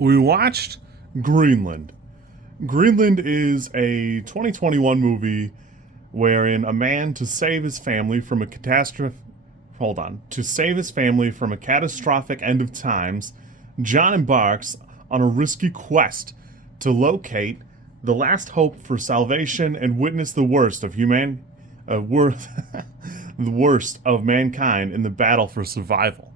We watched Greenland. Greenland is a 2021 movie wherein a man to save his family from a catastrophe to save his family from a catastrophic end of times, John embarks on a risky quest to locate the last hope for salvation and witness the worst of the worst of mankind in the battle for survival.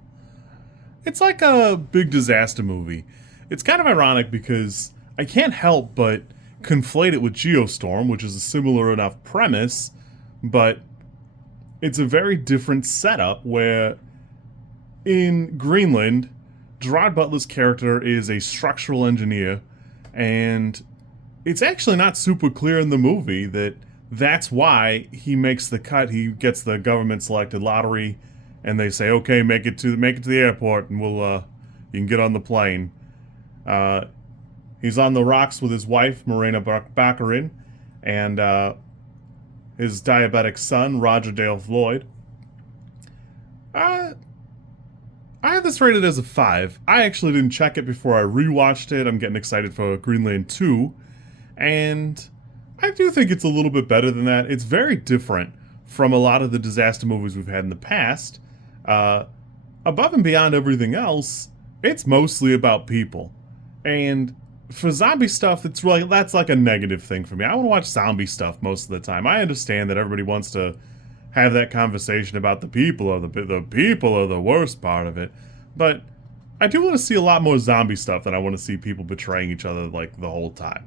It's like a big disaster movie. It's kind of ironic because I can't help but conflate it with Geostorm, which is a similar enough premise, but it's a very different setup where in Greenland, Gerard Butler's character is a structural engineer, and it's actually not super clear in the movie that that's why he makes the cut. He gets the government selected lottery, and they say, "Okay, make it to the airport, and you can get on the plane." He's on the rocks with his wife, Morena Baccarin, and his diabetic son, Roger Dale Floyd. I have this rated as a 5. I actually didn't check it before I rewatched it. I'm getting excited for Greenland 2, and I do think it's a little bit better than that. It's very different from a lot of the disaster movies we've had in the past. Above and beyond everything else, it's mostly about people. And for zombie stuff, that's like a negative thing for me. I want to watch zombie stuff most of the time. I understand that everybody wants to have that conversation about the people are the people are the worst part of it, but I do want to see a lot more zombie stuff than I want to see people betraying each other like the whole time.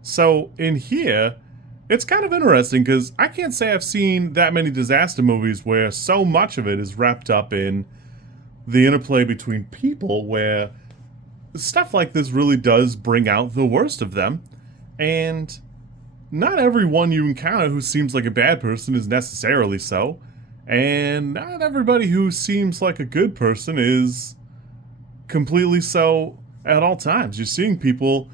So in here, it's kind of interesting because I can't say I've seen that many disaster movies where so much of it is wrapped up in the interplay between people, where stuff like this really does bring out the worst of them, and not everyone you encounter who seems like a bad person is necessarily so, and not everybody who seems like a good person is completely so at all times. You're seeing people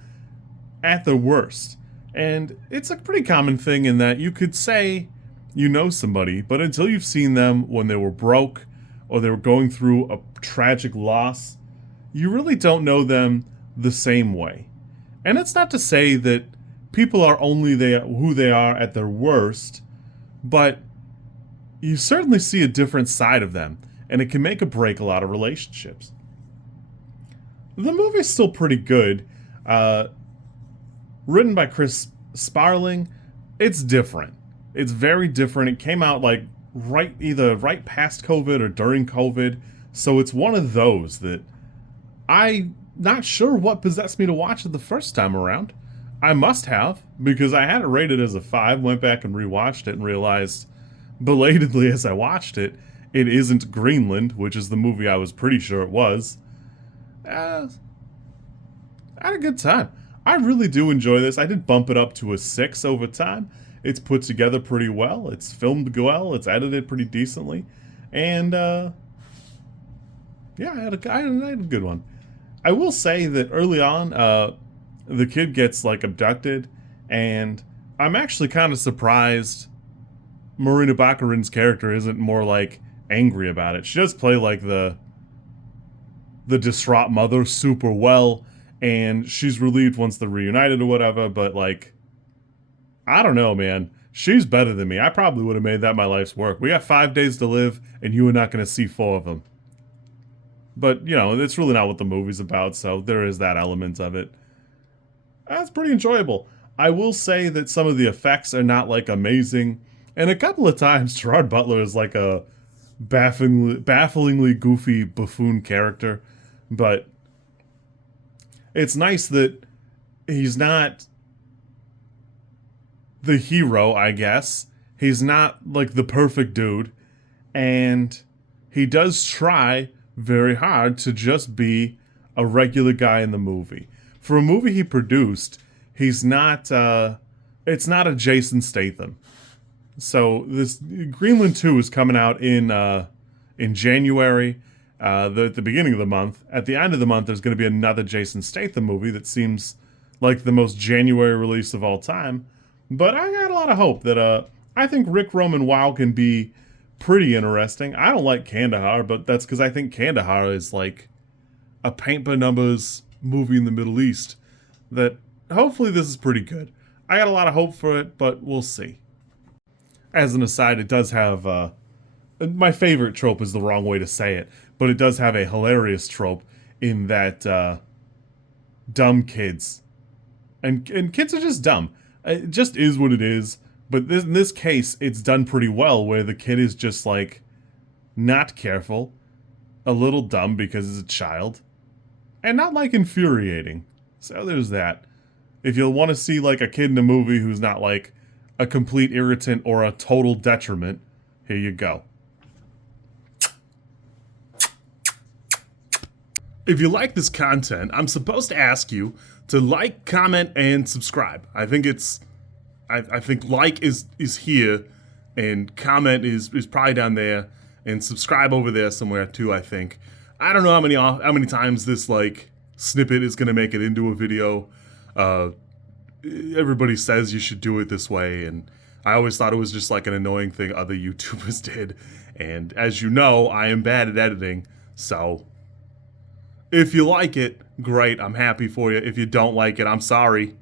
at their worst, and it's a pretty common thing in that you could say you know somebody, but until you've seen them when they were broke or they were going through a tragic loss, you really don't know them the same way. And it's not to say that people are only who they are at their worst, but you certainly see a different side of them, and it can make or break a lot of relationships. The movie's still pretty good. Written by Chris Sparling, it's different. It's very different. It came out like either right past COVID or during COVID, so it's one of those that I'm not sure what possessed me to watch it the first time around. I must have, because I had it rated as a 5, went back and rewatched it and realized, belatedly as I watched it, it isn't Greenland, which is the movie I was pretty sure it was. I had a good time. I really do enjoy this. I did bump it up to a 6 over time. It's put together pretty well. It's filmed well. It's edited pretty decently. And, yeah, I had a good one. I will say that early on, the kid gets like abducted, and I'm actually kind of surprised Morena Baccarin's character isn't more like angry about it. She does play like the distraught mother super well, and she's relieved once they're reunited or whatever, but like, I don't know, man. She's better than me. I probably would have made that my life's work. We got 5 days to live, and you are not going to see 4 of them. But, you know, it's really not what the movie's about, so there is that element of it. That's pretty enjoyable. I will say that some of the effects are not, like, amazing. And a couple of times, Gerard Butler is like a bafflingly goofy buffoon character. But it's nice that he's not the hero, I guess. He's not, like, the perfect dude. And he does try very hard to just be a regular guy in the movie. For a movie he produced, he's not, it's not a Jason Statham. So this Greenland 2 is coming out in January, at the beginning of the month. At the end of the month, there's going to be another Jason Statham movie that seems like the most January release of all time. But I got a lot of hope that I think Ric Roman Waugh can be pretty interesting. I don't like Kandahar, but that's because I think Kandahar is like a paint-by-numbers movie in the Middle East, that hopefully this is pretty good. I got a lot of hope for it, but we'll see. As an aside, it does have, my favorite trope is the wrong way to say it, but it does have a hilarious trope in that, dumb kids. And kids are just dumb. It just is what it is. But in this case, it's done pretty well, where the kid is just, like, not careful, a little dumb because he's a child, and not, like, infuriating. So there's that. If you'll want to see, like, a kid in a movie who's not, like, a complete irritant or a total detriment, here you go. If you like this content, I'm supposed to ask you to like, comment, and subscribe. I think like is here, and comment is probably down there, and subscribe over there somewhere too, I think. I don't know how many times this, like, snippet is gonna make it into a video. Everybody says you should do it this way, and I always thought it was just like an annoying thing other YouTubers did. And as you know, I am bad at editing, so if you like it, great, I'm happy for you. If you don't like it, I'm sorry.